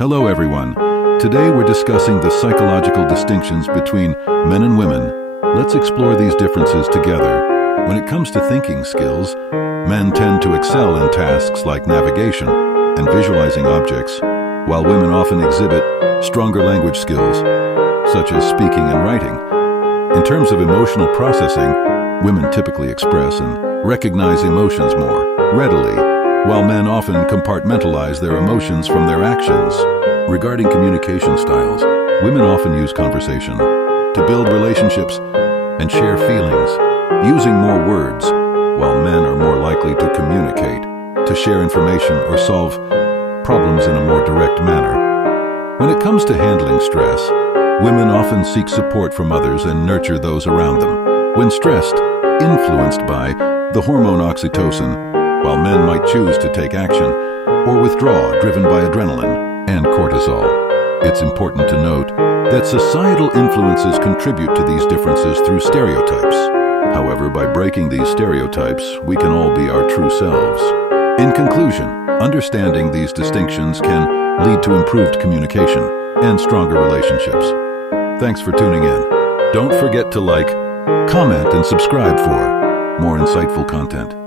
Hello everyone. Today we're discussing the psychological distinctions between men and women. Let's explore these differences together. When it comes to thinking skills, men tend to excel in tasks like navigation and visualizing objects, while women often exhibit stronger language skills, such as speaking and writing. In terms of emotional processing, women typically express and recognize emotions more readily, while men often compartmentalize their emotions from their actions. Regarding communication styles, women often use conversation to build relationships and share feelings, using more words, while men are more likely to communicate, to share information or solve problems in a more direct manner. When it comes to handling stress, women often seek support from others and nurture those around them. When stressed, influenced by the hormone oxytocin, while men might choose to take action or withdraw driven by adrenaline and cortisol. It's important to note that societal influences contribute to these differences through stereotypes. However, by breaking these stereotypes, we can all be our true selves. In conclusion, understanding these distinctions can lead to improved communication and stronger relationships. Thanks for tuning in. Don't forget to like, comment, and subscribe for more insightful content.